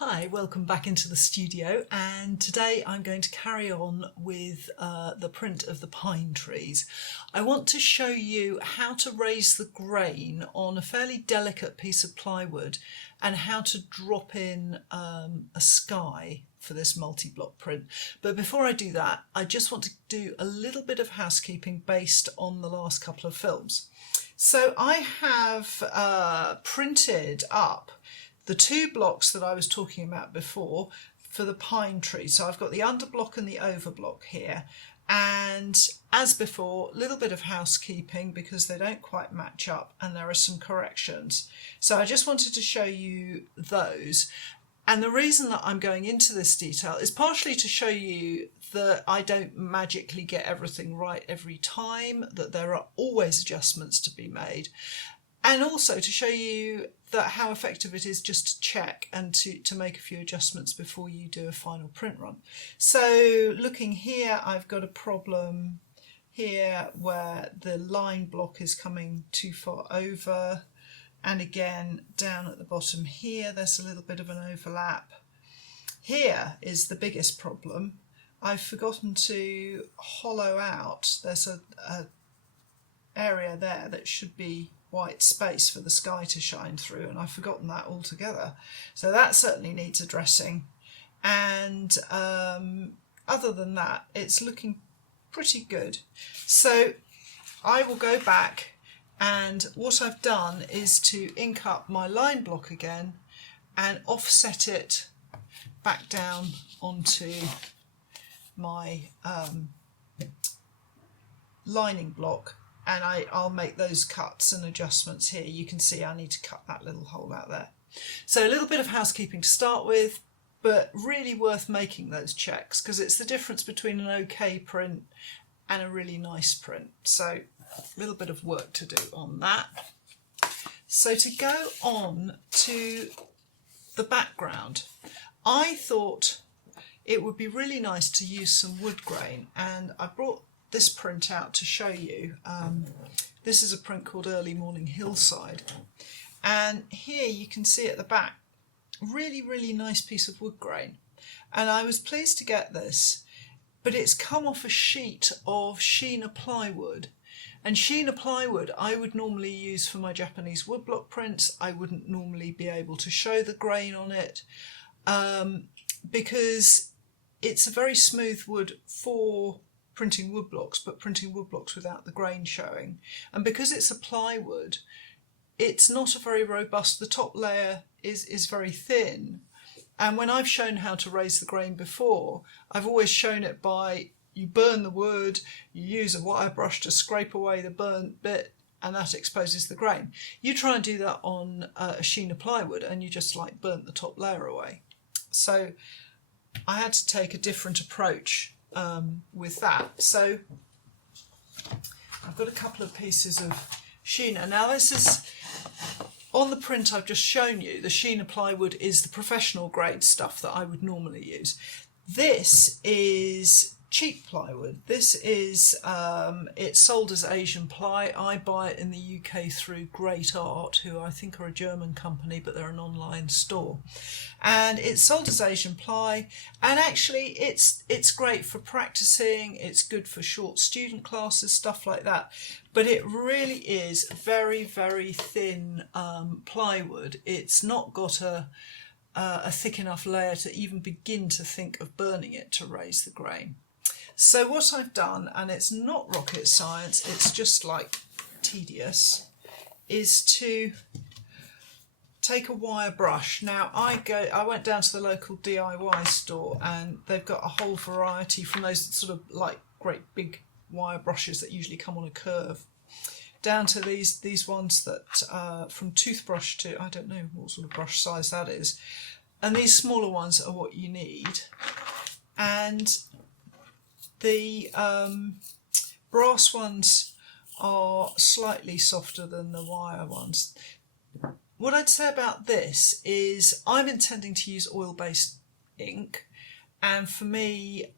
Hi, welcome back into the studio, and today I'm going to carry on with the print of the pine trees. I want to show you how to raise the grain on a fairly delicate piece of plywood and how to drop in a sky for this multi-block print. But before I do that, I just want to do a little bit of housekeeping based on the last couple of films. So I have printed up the two blocks that I was talking about before for the pine tree. So I've got the underblock and the overblock here. And as before, a little bit of housekeeping because they don't quite match up and there are some corrections. So I just wanted to show you those. And the reason that I'm going into this detail is partially to show you that I don't magically get everything right every time, that there are always adjustments to be made. And also to show you that how effective it is just to check and to make a few adjustments before you do a final print run. So looking here, I've got a problem here where the line block is coming too far over. And again, down at the bottom here, there's a little bit of an overlap. Here is the biggest problem. I've forgotten to hollow out. There's a area there that should be white space for the sky to shine through, and I've forgotten that altogether. So that certainly needs addressing. And other than that, it's looking pretty good. So I will go back, and what I've done is to ink up my line block again and offset it back down onto my lining block. And I'll make those cuts and adjustments here. You can see I need to cut that little hole out there. So a little bit of housekeeping to start with, but really worth making those checks because it's the difference between an okay print and a really nice print. So a little bit of work to do on that. So to go on to the background, I thought it would be really nice to use some wood grain, and I brought this print out to show you. This is a print called Early Morning Hillside, and here you can see at the back really nice piece of wood grain, and I was pleased to get this, but it's come off a sheet of Sheena plywood, and Sheena plywood I would normally use for my Japanese woodblock prints. I wouldn't normally be able to show the grain on it because it's a very smooth wood for printing woodblocks, but printing woodblocks without the grain showing. And because it's a plywood, it's not a very robust, the top layer is very thin. And when I've shown how to raise the grain before, I've always shown it by you burn the wood, you use a wire brush to scrape away the burnt bit, and that exposes the grain. You try and do that on a Sheena plywood and you just like burnt the top layer away. So I had to take a different approach with that. So I've got a couple of pieces of Sheena. Now this is, on the print I've just shown you, the Sheena plywood is the professional grade stuff that I would normally use. This is cheap plywood. This is, it's sold as Asian ply. I buy it in the UK through Great Art, who I think are a German company, but they're an online store. And it's sold as Asian ply, and actually it's great for practicing, it's good for short student classes, stuff like that. But it really is very thin plywood. It's not got a thick enough layer to even begin to think of burning it to raise the grain. So what I've done, and it's not rocket science, it's just like tedious, is to take a wire brush. Now I went down to the local DIY store and they've got a whole variety from those sort of like great big wire brushes that usually come on a curve, down to these ones that from toothbrush to, I don't know what sort of brush size that is, and these smaller ones are what you need. And the brass ones are slightly softer than the wire ones. What I'd say about this is I'm intending to use oil-based ink, and for me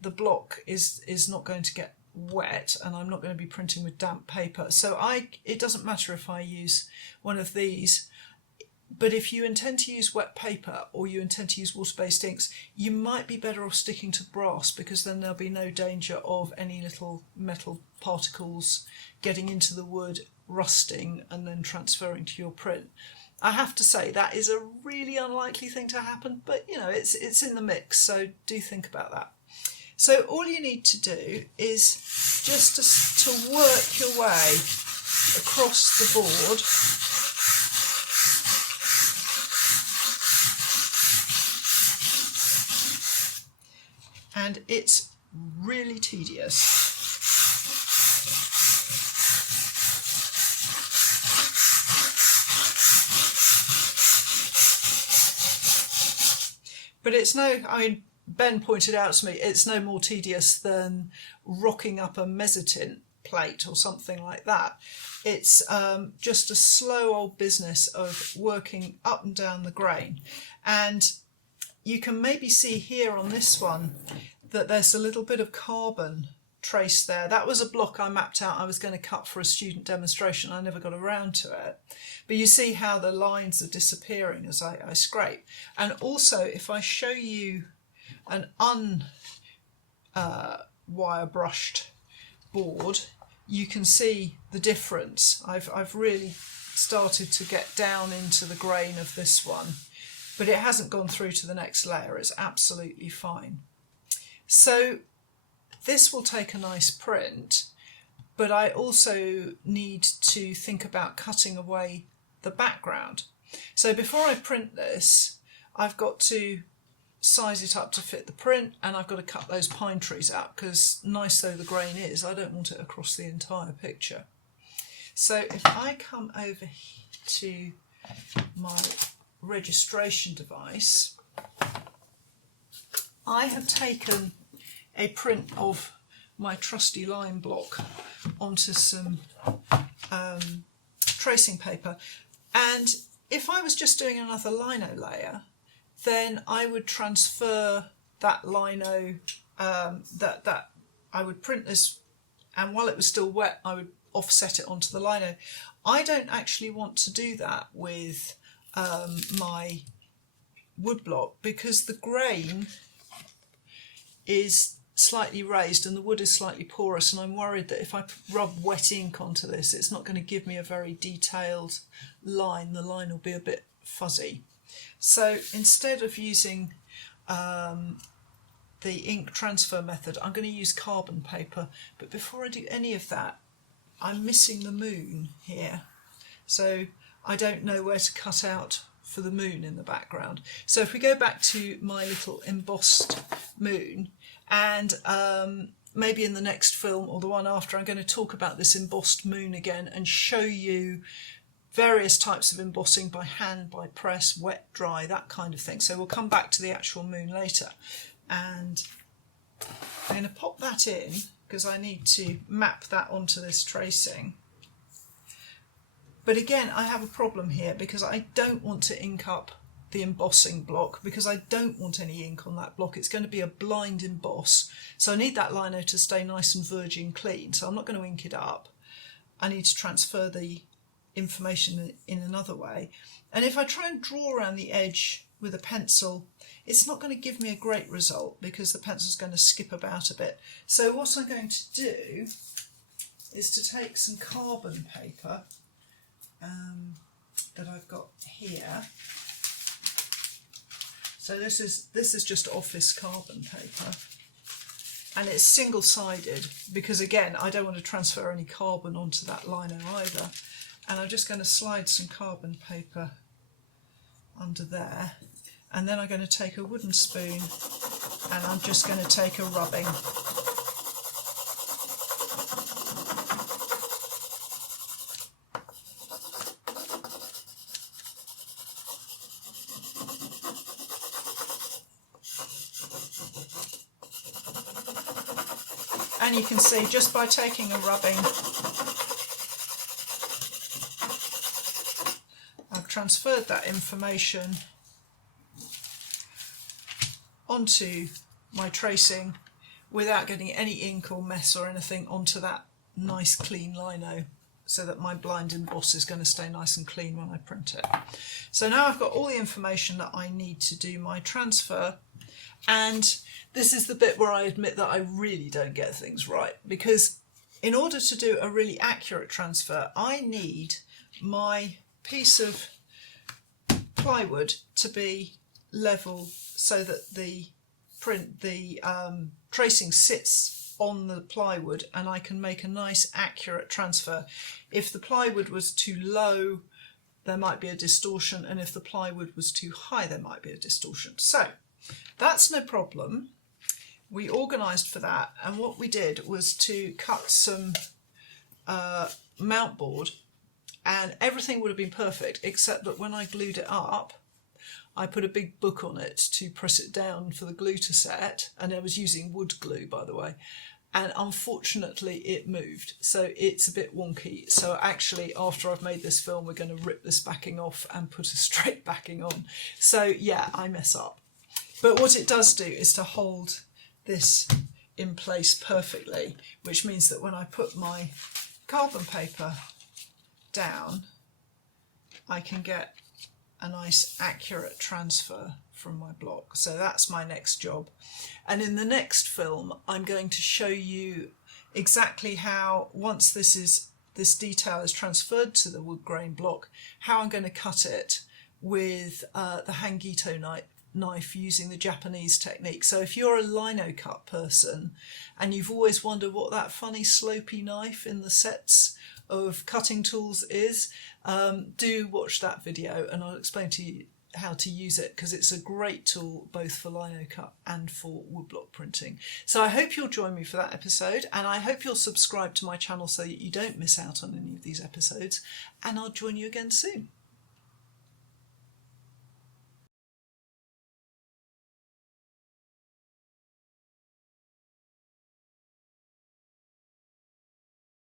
the block is not going to get wet and I'm not going to be printing with damp paper. So it doesn't matter if I use one of these. But if you intend to use wet paper or you intend to use water-based inks, you might be better off sticking to brass, because then there'll be no danger of any little metal particles getting into the wood, rusting and then transferring to your print. I have to say that is a really unlikely thing to happen, but you know, it's in the mix, so do think about that. So all you need to do is just to work your way across the board. And it's really tedious. But it's no, I mean, Ben pointed out to me, it's no more tedious than rocking up a mezzotint plate or something like that. It's just a slow old business of working up and down the grain. And you can maybe see here on this one that there's a little bit of carbon trace there. That was a block I mapped out I was going to cut for a student demonstration. I never got around to it. But you see how the lines are disappearing as I scrape. And also, if I show you an wire brushed board, you can see the difference. I've really started to get down into the grain of this one, but it hasn't gone through to the next layer. It's absolutely fine. So this will take a nice print, but I also need to think about cutting away the background. So before I print this, I've got to size it up to fit the print, and I've got to cut those pine trees out, because nice though the grain is, I don't want it across the entire picture. So if I come over to my registration device, I have taken a print of my trusty line block onto some tracing paper, and if I was just doing another lino layer, then I would transfer that lino, that I would print this, and while it was still wet I would offset it onto the lino. I don't actually want to do that with my woodblock, because the grain is slightly raised and the wood is slightly porous, and I'm worried that if I rub wet ink onto this, it's not going to give me a very detailed line. The line will be a bit fuzzy. So instead of using the ink transfer method, I'm going to use carbon paper. But before I do any of that, I'm missing the moon here, so I don't know where to cut out for the moon in the background. So if we go back to my little embossed moon, and maybe in the next film or the one after, I'm going to talk about this embossed moon again and show you various types of embossing, by hand, by press, wet, dry, that kind of thing. So we'll come back to the actual moon later. And I'm going to pop that in because I need to map that onto this tracing. But again, I have a problem here because I don't want to ink up the embossing block, because I don't want any ink on that block. It's going to be a blind emboss. So I need that lino to stay nice and virgin clean. So I'm not going to ink it up. I need to transfer the information in another way. And if I try and draw around the edge with a pencil, it's not going to give me a great result because the pencil's going to skip about a bit. So what I'm going to do is to take some carbon paper that I've got here. So this is just office carbon paper, and it's single-sided because, again, I don't want to transfer any carbon onto that lino either. And I'm just going to slide some carbon paper under there, and then I'm going to take a wooden spoon and I'm just going to take a rubbing. And you can see, just by taking a rubbing, I've transferred that information onto my tracing without getting any ink or mess or anything onto that nice clean lino. so that my blind emboss is going to stay nice and clean when I print it. So now I've got all the information that I need to do my transfer, and this is the bit where I admit that I really don't get things right, because in order to do a really accurate transfer, I need my piece of plywood to be level so that the tracing sits on the plywood and I can make a nice accurate transfer. If the plywood was too low, there might be a distortion, and if the plywood was too high, there might be a distortion. So that's no problem. We organised for that, and what we did was to cut some mount board, and everything would have been perfect except that when I glued it up, I put a big book on it to press it down for the glue to set, and I was using wood glue, by the way, and unfortunately it moved, so it's a bit wonky. So actually, after I've made this film, we're going to rip this backing off and put a straight backing on. So yeah, I mess up. But what it does do is to hold this in place perfectly, which means that when I put my carbon paper down, I can get a nice accurate transfer from my block. So that's my next job. And in the next film, I'm going to show you exactly how, once this detail is transferred to the wood grain block, how I'm going to cut it with the Hangito knife using the Japanese technique. So if you're a Linocut person and you've always wondered what that funny slopey knife in the sets of cutting tools is, do watch that video and I'll explain to you how to use it, because it's a great tool both for Linocut and for woodblock printing. So I hope you'll join me for that episode, and I hope you'll subscribe to my channel so that you don't miss out on any of these episodes, and I'll join you again soon.